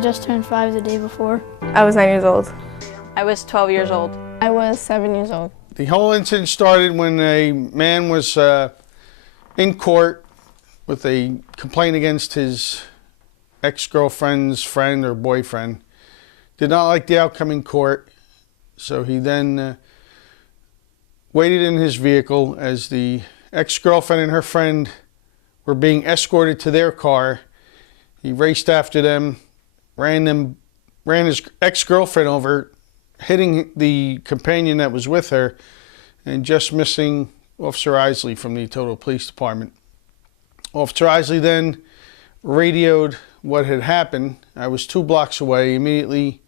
just turned 5 the day before. I was 9 years old. I was 12 years old. I was 7 years old. The whole incident started when a man was in court with a complaint against his ex-girlfriend's friend or boyfriend. Did not like the outcome in court, so he then waited in his vehicle as the ex-girlfriend and her friend were being escorted to their car. He raced after them, ran his ex-girlfriend over, hitting the companion that was with her, and just missing Officer Isley from the Totowa Police Department. Officer Isley then radioed what had happened. I was 2 blocks away, immediately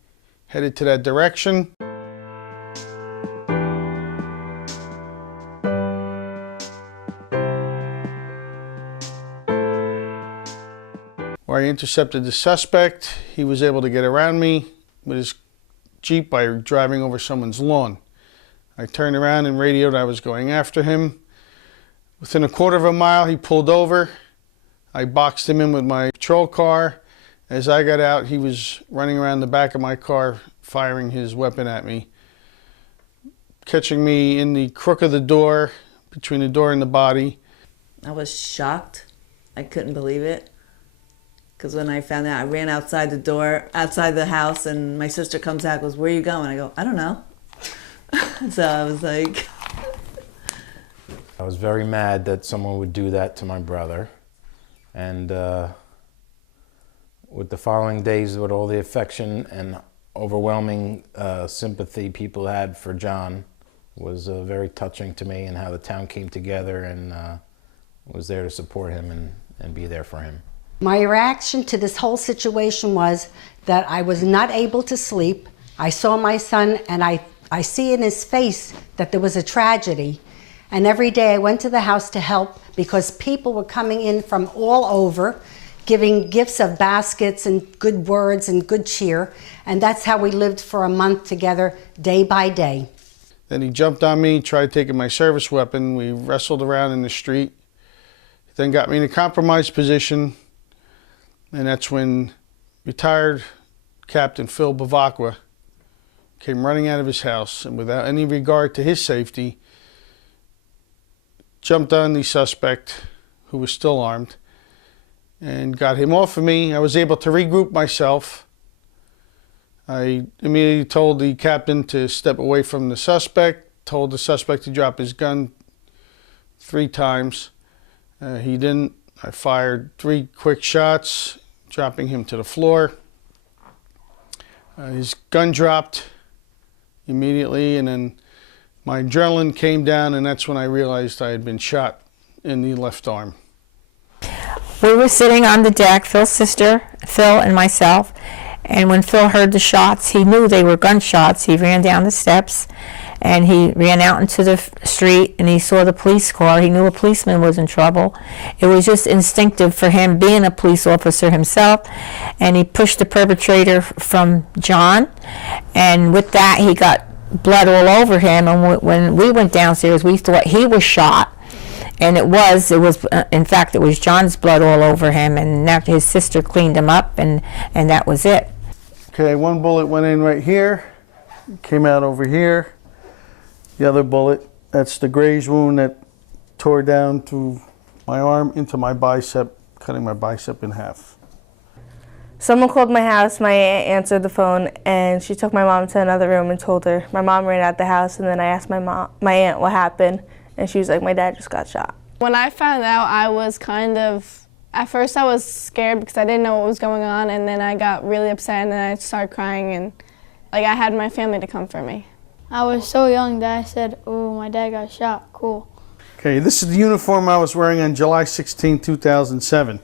headed to that direction. Where I intercepted the suspect. He was able to get around me with his Jeep by driving over someone's lawn. I turned around and radioed I was going after him. Within a quarter of a mile, he pulled over. I boxed him in with my patrol car. As I got out, he was running around the back of my car, firing his weapon at me, catching me in the crook of the door, between the door and the body. I was shocked. I couldn't believe it. Because when I found out, I ran outside the door, outside the house, and my sister comes out and goes, "Where are you going?" I go, "I don't know." So I was like... I was very mad that someone would do that to my brother. And with the following days, with all the affection and overwhelming sympathy people had for John, was very touching to me, and how the town came together and was there to support him and be there for him. My reaction to this whole situation was that I was not able to sleep. I saw my son, and I see in his face that there was a tragedy. And every day I went to the house to help, because people were coming in from all over, giving gifts of baskets and good words and good cheer. And that's how we lived for a month together, day by day. Then he jumped on me, tried taking my service weapon. We wrestled around in the street. He then got me in a compromised position. And that's when retired Captain Phil Bavacqua came running out of his house, and without any regard to his safety, jumped on the suspect, who was still armed, and got him off of me. I was able to regroup myself. I immediately told the captain to step away from the suspect, told the suspect to drop his gun 3 times. He didn't. I fired 3 quick shots, dropping him to the floor. His gun dropped immediately, and then my adrenaline came down, and that's when I realized I had been shot in the left arm. We were sitting on the deck, Phil's sister, Phil, and myself, and when Phil heard the shots, he knew they were gunshots. He ran down the steps, and he ran out into the street, and he saw the police car. He knew a policeman was in trouble. It was just instinctive for him, being a police officer himself, and he pushed the perpetrator from John, and with that he got blood all over him. And when we went downstairs, we thought he was shot, and it was in fact, it was John's blood all over him, and after his sister cleaned him up, and that was it. Okay, 1 bullet went in right here, came out over here. The other bullet, that's the graze wound that tore down through my arm into my bicep, cutting my bicep in half. Someone called my house, my aunt answered the phone, and she took my mom to another room and told her. My mom ran out the house, and then I asked my aunt what happened, and she was like, "My dad just got shot." When I found out, I was at first I was scared because I didn't know what was going on, and then I got really upset, and then I started crying, and I had my family to come for me. I was so young that I said, "Oh, my dad got shot, cool." Okay, this is the uniform I was wearing on July 16, 2007.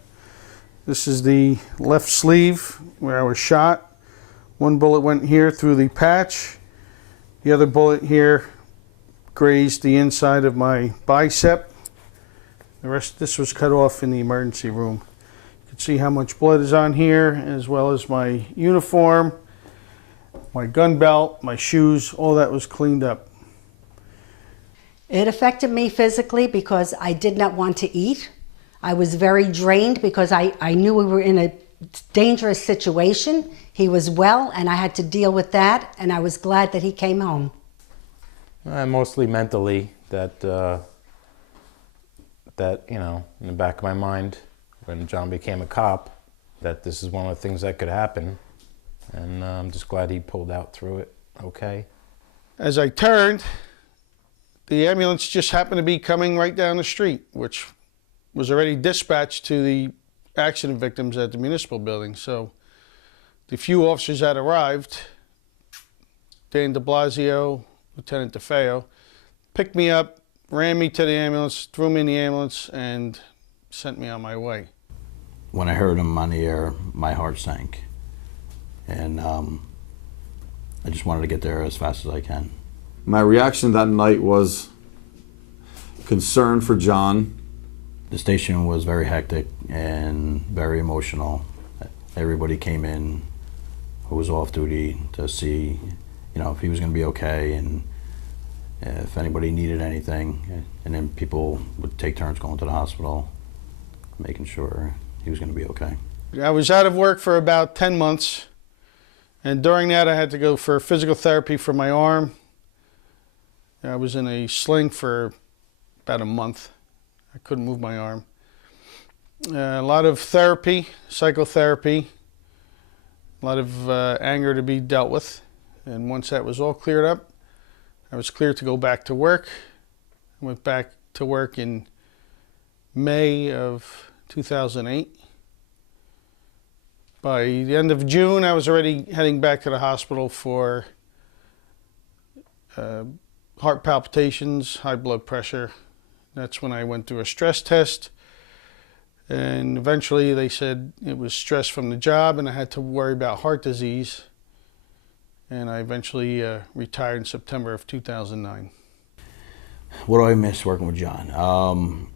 This is the left sleeve where I was shot. 1 bullet went here through the patch. The other bullet here grazed the inside of my bicep. The rest, this was cut off in the emergency room. You can see how much blood is on here, as well as my uniform, my gun belt, my shoes, all that was cleaned up. It affected me physically because I did not want to eat. I was very drained because I knew we were in a dangerous situation. He was well, and I had to deal with that, and I was glad that he came home. Mostly mentally, that you know, in the back of my mind, when John became a cop, that this is one of the things that could happen, and I'm just glad he pulled out through it okay. As I turned, the ambulance just happened to be coming right down the street, which was already dispatched to the accident victims at the municipal building. So the few officers that arrived, Dan de Blasio, Lieutenant DeFeo, picked me up, ran me to the ambulance, threw me in the ambulance, and sent me on my way. When I heard him on the air, my heart sank. And I just wanted to get there as fast as I can. My reaction that night was concern for John. The station was very hectic and very emotional. Everybody came in who was off duty to see, you know, if he was going to be okay and if anybody needed anything. And then people would take turns going to the hospital, making sure he was going to be okay. I was out of work for about 10 months, and during that I had to go for physical therapy for my arm. I was in a sling for about a month. I couldn't move my arm. A lot of therapy, psychotherapy, a lot of anger to be dealt with. And once that was all cleared up, I was cleared to go back to work. I went back to work in May of 2008. By the end of June, I was already heading back to the hospital for heart palpitations, high blood pressure. That's when I went through a stress test, and eventually they said it was stress from the job and I had to worry about heart disease, and I eventually retired in September of 2009. What do I miss working with John?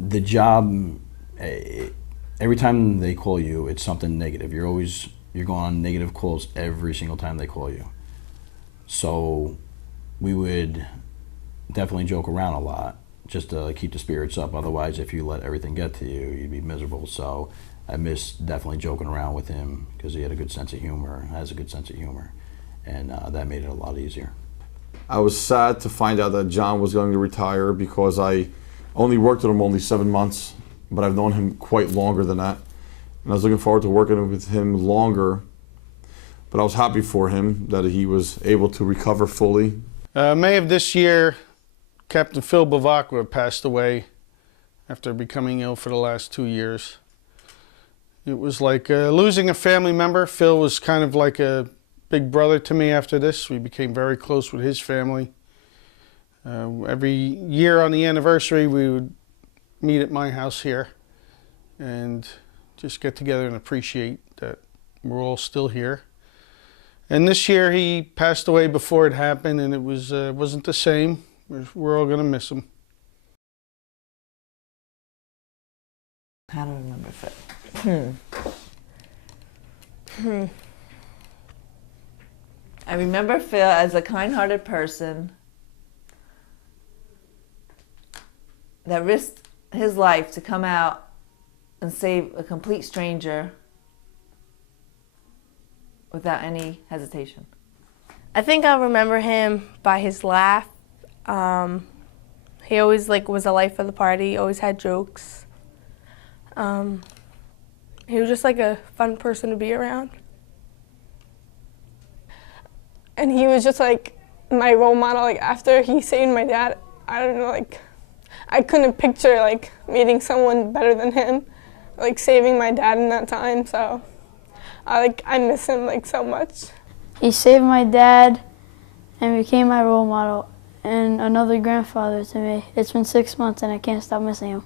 The job, every time they call you, it's something negative. You're going on negative calls every single time they call you. So we would definitely joke around a lot just to keep the spirits up. Otherwise, if you let everything get to you, you'd be miserable. So I miss definitely joking around with him because he had a good sense of humor, has a good sense of humor, and that made it a lot easier. I was sad to find out that John was going to retire because I only worked with him only 7 months, but I've known him quite longer than that. And I was looking forward to working with him longer, but I was happy for him that he was able to recover fully. May of this year, Captain Phil Bavacqua passed away after becoming ill for the last 2 years. It was like losing a family member. Phil was kind of like a big brother to me after this. We became very close with his family. Every year on the anniversary, we would meet at my house here and just get together and appreciate that we're all still here. And this year he passed away before it happened, and it wasn't the same. We're all going to miss him. How do I remember Phil? I remember Phil as a kind-hearted person that risked his life to come out and save a complete stranger without any hesitation. I think I'll remember him by his laugh. He always was the life of the party, always had jokes. He was just a fun person to be around. And he was just my role model. After he saved my dad, I don't know, I couldn't picture meeting someone better than him, saving my dad in that time. So I miss him so much. He saved my dad and became my role model and another grandfather to me. It's been 6 months and I can't stop missing him.